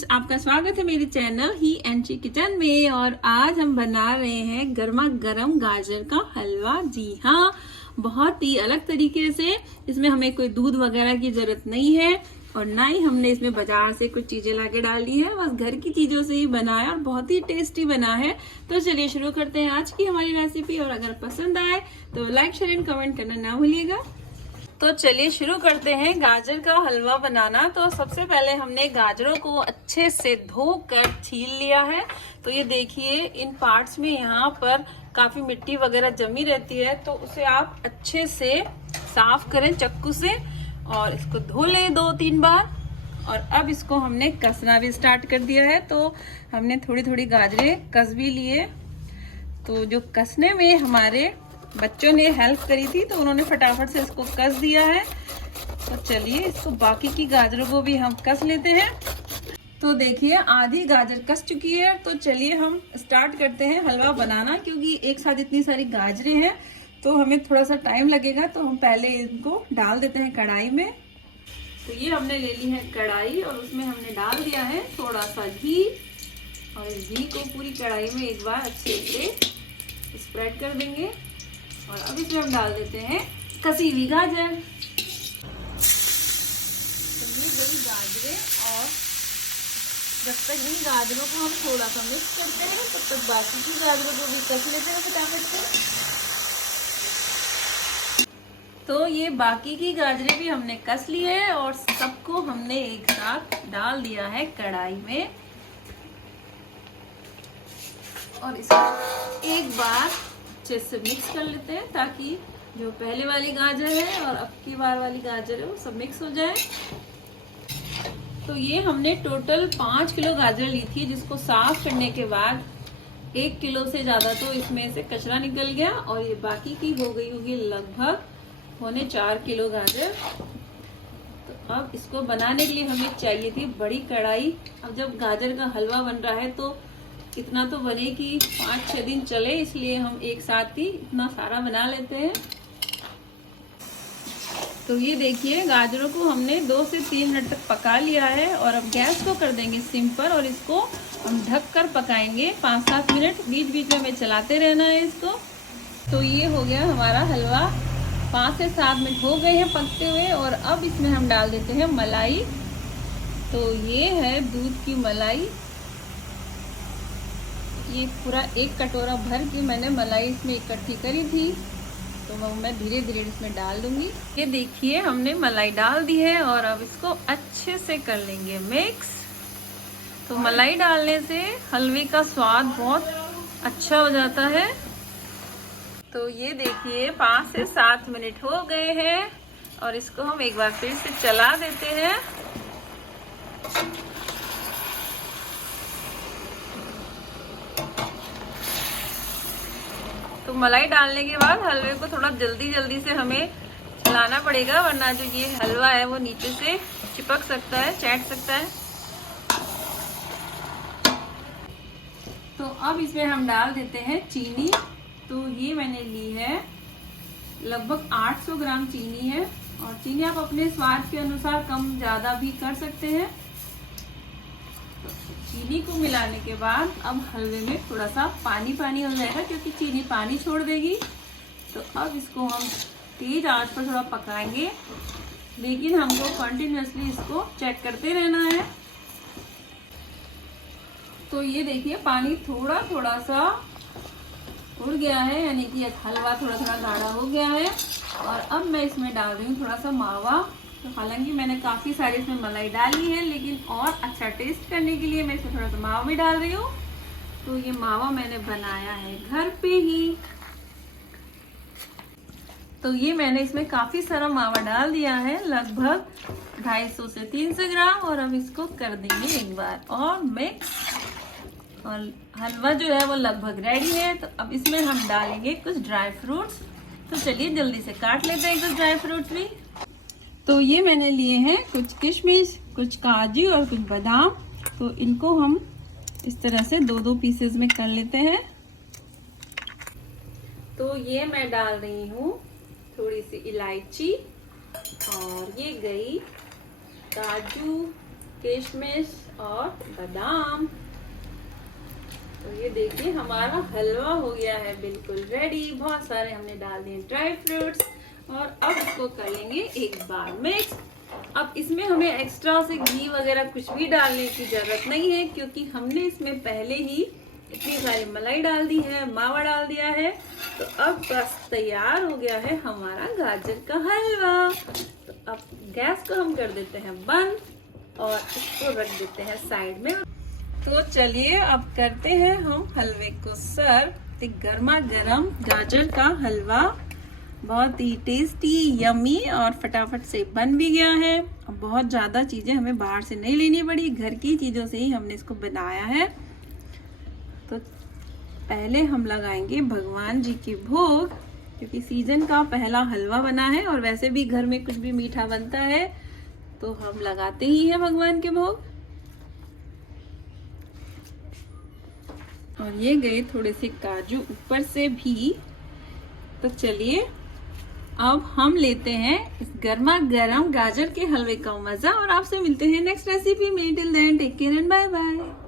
Friends, आपका स्वागत है मेरे चैनल ही एंची किचन में। और आज हम बना रहे हैं गर्मा गर्म गाजर का हलवा। जी हाँ, बहुत ही अलग तरीके से। इसमें हमें कोई दूध वगैरह की जरूरत नहीं है और ना ही हमने इसमें बाजार से कुछ चीजें लाके डाल दी है। बस घर की चीजों से ही बना है और बहुत ही टेस्टी बना है। तो चलिए शुरू करते हैं आज की हमारी रेसिपी। और अगर पसंद आए तो लाइक शेयर एंड कमेंट करना ना भूलिएगा। तो चलिए शुरू करते हैं गाजर का हलवा बनाना। तो सबसे पहले हमने गाजरों को अच्छे से धोकर छील लिया है। तो ये देखिए, इन पार्ट्स में यहाँ पर काफी मिट्टी वगैरह जमी रहती है, तो उसे आप अच्छे से साफ करें चाकू से और इसको धो लें 2-3 बार। और अब इसको हमने कसना भी स्टार्ट कर दिया है। तो हमने थोड़ी थोड़ी गाजरें कस भी लिए। तो जो कसने में हमारे बच्चों ने हेल्प करी थी, तो उन्होंने फटाफट से इसको कस दिया है। तो चलिए इसको बाकी की गाजरों को भी हम कस लेते हैं। तो देखिए, आधी गाजर कस चुकी है। तो चलिए हम स्टार्ट करते हैं हलवा बनाना। क्योंकि एक साथ इतनी सारी गाजरें हैं तो हमें थोड़ा सा टाइम लगेगा। तो हम पहले इनको डाल देते हैं कढ़ाई में। तो ये हमने ले ली है कढ़ाई और उसमें हमने डाल दिया है थोड़ा सा घी। और इस घी को पूरी कढ़ाई में एक बार अच्छे से स्प्रेड कर देंगे। और अब इसमें हम डाल देते हैं कसी हुई गाजर। तो ये गई गाजरें। और जब तक इन गाजरों को हम थोड़ा सा मिक्स करते हैं, तब तक बाकी की गाजरों को भी कस लेते हैं फटाफट से। तो ये बाकी की गाजरें भी हमने कस ली है और सबको हमने एक साथ डाल दिया है कढ़ाई में। और इसको एक बार अच्छे से मिक्स कर लेते हैं, ताकि जो पहले वाली गाजर है और अब की बार वाली गाजर है वो सब मिक्स हो जाए। तो ये हमने टोटल 5 किलो गाजर ली थी, जिसको साफ करने के बाद 1 किलो से ज्यादा तो इसमें से कचरा निकल गया। और ये बाकी की हो गई होगी लगभग 4.25 किलो गाजर। तो अब इसको बनाने के लिए हमें चाहिए थी बड़ी कढ़ाई। अब जब गाजर का हलवा बन रहा है तो इतना तो बने कि 5-6 दिन चले, इसलिए हम एक साथ ही इतना सारा बना लेते हैं। तो ये देखिए, गाजरों को हमने 2 से 3 मिनट तक पका लिया है। और अब गैस को कर देंगे सिम पर और इसको हम ढक कर पकाएंगे 5-7 मिनट। बीच बीच में हमें चलाते रहना है इसको। तो ये हो गया हमारा हलवा। 5 से 7 मिनट हो गए हैं पकते हुए। और अब इसमें हम डाल देते हैं मलाई। तो ये है दूध की मलाई। ये पूरा 1 कटोरा भर के मैंने मलाई इसमें इकट्ठी करी थी। तो मैं धीरे धीरे इसमें डाल दूंगी। ये देखिए, हमने मलाई डाल दी है और अब इसको अच्छे से कर लेंगे मिक्स। तो मलाई डालने से हलवे का स्वाद बहुत अच्छा हो जाता है। तो ये देखिए, 5 से 7 मिनट हो गए हैं और इसको हम एक बार फिर से चला देते हैं। तो मलाई डालने के बाद हलवे को थोड़ा जल्दी से हमें चलाना पड़ेगा, वरना जो ये हलवा है वो नीचे से चिपक सकता है, चैट सकता है। तो अब इसमें हम डाल देते हैं चीनी। तो ये मैंने ली है लगभग 800 ग्राम चीनी है। और चीनी आप अपने स्वाद के अनुसार कम ज्यादा भी कर सकते हैं। चीनी को मिलाने के बाद अब हलवे में थोड़ा सा पानी हो जाएगा, क्योंकि चीनी पानी छोड़ देगी। तो अब इसको हम तेज आंच पर थोड़ा पकाएंगे, लेकिन हमको कंटिन्यूअसली इसको चेक करते रहना है। तो ये देखिए, पानी थोड़ा सा उड़ गया है, यानी कि हलवा थोड़ा गाढ़ा हो गया है। और अब मैं इसमें डाल रही हूँ थोड़ा सा मावा। तो हालांकि मैंने काफ़ी सारी इसमें मलाई डाली है, लेकिन और अच्छा टेस्ट करने के लिए मैं इसमें थोड़ा सा मावा भी डाल रही हूँ। तो ये मावा मैंने बनाया है घर पे ही। तो ये मैंने इसमें काफ़ी सारा मावा डाल दिया है, लगभग 250 से 300 ग्राम। और अब इसको कर देंगे एक बार और मिक्स। और हलवा जो है वो लगभग रेडी है। तो अब इसमें हम डालेंगे कुछ ड्राई फ्रूट्स। तो चलिए जल्दी से काट लेते हैं कुछ ड्राई फ्रूट्स भी। तो ये मैंने लिए हैं कुछ किशमिश, कुछ काजू और कुछ बादाम। तो इनको हम इस तरह से 2-2 पीसेस में कर लेते हैं। तो ये मैं डाल रही हूँ थोड़ी सी इलायची। और ये गई काजू किशमिश और बादाम। तो ये देखिए हमारा हलवा हो गया है बिल्कुल रेडी। बहुत सारे हमने डाल दिए ड्राई फ्रूट्स और अब इसको कर लेंगे एक बार मिक्स। अब इसमें हमें एक्स्ट्रा से घी वगैरह कुछ भी डालने की जरूरत नहीं है, क्योंकि हमने इसमें पहले ही इतनी सारी मलाई डाल दी है, मावा डाल दिया है। तो अब बस तैयार हो गया है हमारा गाजर का हलवा। तो अब गैस को हम कर देते हैं बंद और इसको रख देते हैं साइड में। तो चलिए अब करते हैं हम हलवे को सर्व। एक गर्मा गर्म गाजर का हलवा बहुत ही टेस्टी, यमी और फटाफट से बन भी गया है। बहुत ज़्यादा चीज़ें हमें बाहर से नहीं लेनी पड़ी, घर की चीज़ों से ही हमने इसको बनाया है। तो पहले हम लगाएंगे भगवान जी की भोग, क्योंकि सीजन का पहला हलवा बना है और वैसे भी घर में कुछ भी मीठा बनता है तो हम लगाते ही हैं भगवान के भोग। और ये गए थोड़े से काजू ऊपर से भी। तो चलिए अब हम लेते हैं इस गर्मा गर्म गाजर के हलवे का मजा और आपसे मिलते हैं नेक्स्ट रेसिपी में। Till then take care and bye bye.